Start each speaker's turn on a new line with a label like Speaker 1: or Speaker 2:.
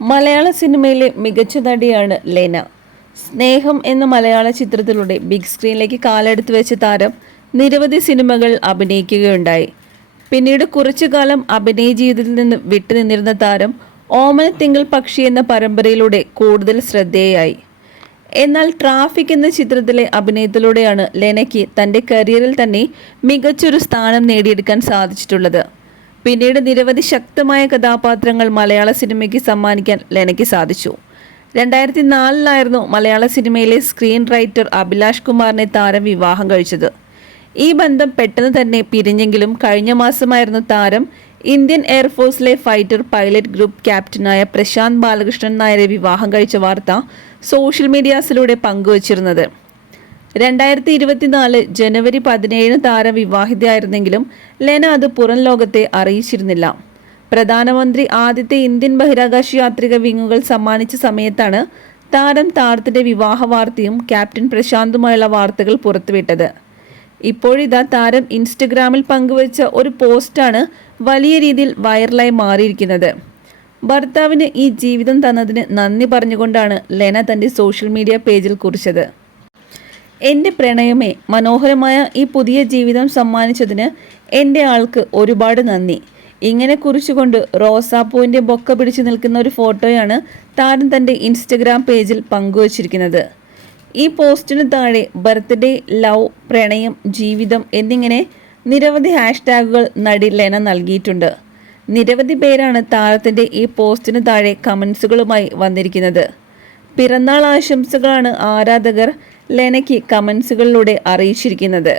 Speaker 1: മലയാള സിനിമയിലെ മികച്ച നടിയാണ് ലെന. സ്നേഹം എന്ന മലയാള ചിത്രത്തിലൂടെ ബിഗ് സ്ക്രീനിലേക്ക് കാലെടുത്ത് വെച്ച താരം നിരവധി സിനിമകൾ അഭിനയിക്കുകയുണ്ടായി. പിന്നീട് കുറച്ചു കാലം അഭിനയ ജീവിതത്തിൽ നിന്ന് വിട്ടുനിന്നിരുന്ന താരം ഓമന തിങ്കൾ പക്ഷി എന്ന പരമ്പരയിലൂടെ കൂടുതൽ ശ്രദ്ധേയായി. എന്നാൽ ട്രാഫിക് എന്ന ചിത്രത്തിലെ അഭിനയത്തിലൂടെയാണ് ലെനയ്ക്ക് തന്റെ കരിയറിൽ തന്നെ മികച്ചൊരു സ്ഥാനം നേടിയെടുക്കാൻ സാധിച്ചിട്ടുള്ളത്. പിന്നീട് നിരവധി ശക്തമായ കഥാപാത്രങ്ങൾ മലയാള സിനിമയ്ക്ക് സമ്മാനിക്കാൻ ലെനയ്ക്ക് സാധിച്ചു. രണ്ടായിരത്തി നാലിലായിരുന്നു മലയാള സിനിമയിലെ സ്ക്രീൻ റൈറ്റർ അഭിലാഷ് കുമാറിനെ താരം വിവാഹം കഴിച്ചത്. ഈ ബന്ധം പെട്ടെന്ന് തന്നെ പിരിഞ്ഞെങ്കിലും കഴിഞ്ഞ മാസമായിരുന്നു താരം ഇന്ത്യൻ എയർഫോഴ്സിലെ ഫൈറ്റർ പൈലറ്റ് ഗ്രൂപ്പ് ക്യാപ്റ്റനായ പ്രശാന്ത് ബാലകൃഷ്ണൻ നായരെ വിവാഹം കഴിച്ച വാർത്ത സോഷ്യൽ മീഡിയാസിലൂടെ പങ്കുവച്ചിരുന്നത്. രണ്ടായിരത്തി ഇരുപത്തിനാല് ജനുവരി പതിനേഴിന് താരം വിവാഹിതയായിരുന്നെങ്കിലും ലെന അത് പുറം ലോകത്തെ അറിയിച്ചിരുന്നില്ല. പ്രധാനമന്ത്രി ആദ്യത്തെ ഇന്ത്യൻ ബഹിരാകാശ യാത്രിക വിങ്ങുകൾ സമ്മാനിച്ച സമയത്താണ് താരം താരത്തിന്റെ വിവാഹ വാർത്തയും ക്യാപ്റ്റൻ പ്രശാന്തുമായുള്ള വാർത്തകൾ പുറത്തുവിട്ടത്. ഇപ്പോഴിതാ താരം ഇൻസ്റ്റഗ്രാമിൽ പങ്കുവച്ച ഒരു പോസ്റ്റാണ് വലിയ രീതിയിൽ വൈറലായി മാറിയിരിക്കുന്നത്. ഭർത്താവിന് ഈ ജീവിതം തന്നതിന് നന്ദി പറഞ്ഞുകൊണ്ടാണ് ലെന തന്റെ സോഷ്യൽ മീഡിയ പേജിൽ കുറിച്ചത്. എന്റെ പ്രണയമേ മനോഹരമായ ഈ പുതിയ ജീവിതം സമ്മാനിച്ചതിന് എന്റെ ആൾക്ക് ഒരുപാട് നന്ദി. ഇങ്ങനെ കുറിച്ചുകൊണ്ട് റോസാപ്പൂവിന്റെ ബൊക്ക പിടിച്ചു നിൽക്കുന്ന ഒരു ഫോട്ടോയാണ് താരം തന്റെ ഇൻസ്റ്റഗ്രാം പേജിൽ പങ്കുവച്ചിരിക്കുന്നത്. ഈ പോസ്റ്റിന് താഴെ ബർത്ത്ഡേ ലവ് പ്രണയം ജീവിതം എന്നിങ്ങനെ നിരവധി ഹാഷ്ടാഗുകൾ നടി ലെന നൽകിയിട്ടുണ്ട്. നിരവധി പേരാണ് താരത്തിന്റെ ഈ പോസ്റ്റിന് താഴെ കമൻസുകളുമായി വന്നിരിക്കുന്നത്. പിറന്നാൾ ആശംസകളാണ് ആരാധകർ ലെനയ്ക്ക് കമൻസുകളിലൂടെ അറിയിച്ചിരിക്കുന്നത്.